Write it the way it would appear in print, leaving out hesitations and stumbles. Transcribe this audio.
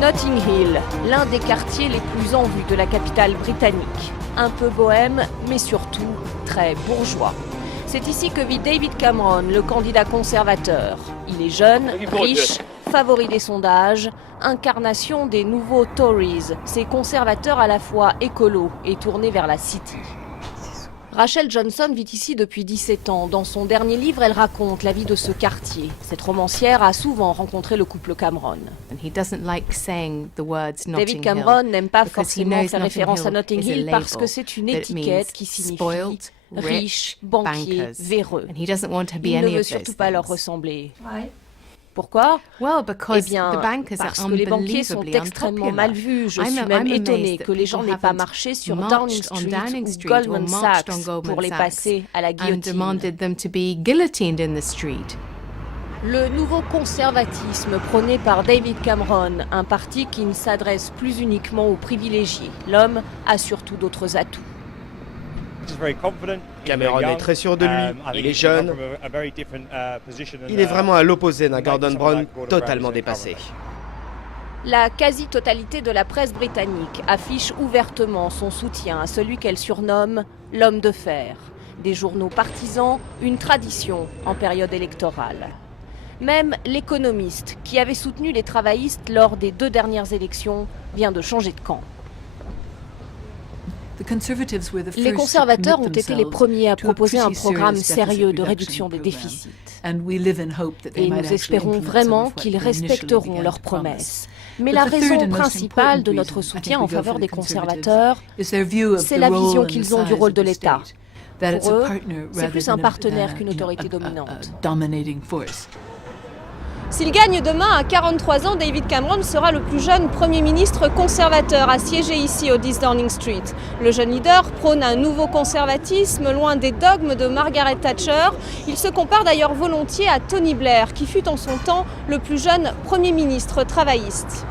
Notting Hill, l'un des quartiers les plus en vue de la capitale britannique. Un peu bohème, mais surtout très bourgeois. C'est ici que vit David Cameron, le candidat conservateur. Il est jeune, riche, favori des sondages, incarnation des nouveaux Tories, ces conservateurs à la fois écolos et tournés vers la City. Rachel Johnson vit ici depuis 17 ans. Dans son dernier livre, elle raconte la vie de ce quartier. Cette romancière a souvent rencontré le couple Cameron. David Cameron n'aime pas forcément faire référence à Notting Hill parce que c'est une étiquette qui signifie riche, banquier, véreux. Il ne veut surtout pas leur ressembler. Pourquoi ? Eh bien, parce que les banquiers sont extrêmement mal vus. Je suis même étonnée que les gens n'aient pas marché sur Downing Street ou Goldman Sachs pour les passer à la guillotine. Le nouveau conservatisme prôné par David Cameron, un parti qui ne s'adresse plus uniquement aux privilégiés. L'homme a surtout d'autres atouts. Cameron est très sûr de lui, il est jeune, il est vraiment à l'opposé d'un Gordon Brown totalement dépassé. La quasi-totalité de la presse britannique affiche ouvertement son soutien à celui qu'elle surnomme l'homme de fer. Des journaux partisans, une tradition en période électorale. Même l'Économiste, qui avait soutenu les travaillistes lors des 2 dernières élections, vient de changer de camp. Les conservateurs ont été les premiers à proposer un programme sérieux de réduction des déficits. Et nous espérons vraiment qu'ils respecteront leurs promesses. Mais la raison principale de notre soutien en faveur des conservateurs, c'est la vision qu'ils ont du rôle de l'État. Pour eux, c'est plus un partenaire qu'une autorité dominante. S'il gagne demain à 43 ans, David Cameron sera le plus jeune Premier ministre conservateur à siéger ici au 10 Downing Street. Le jeune leader prône un nouveau conservatisme loin des dogmes de Margaret Thatcher. Il se compare d'ailleurs volontiers à Tony Blair, qui fut en son temps le plus jeune Premier ministre travailliste.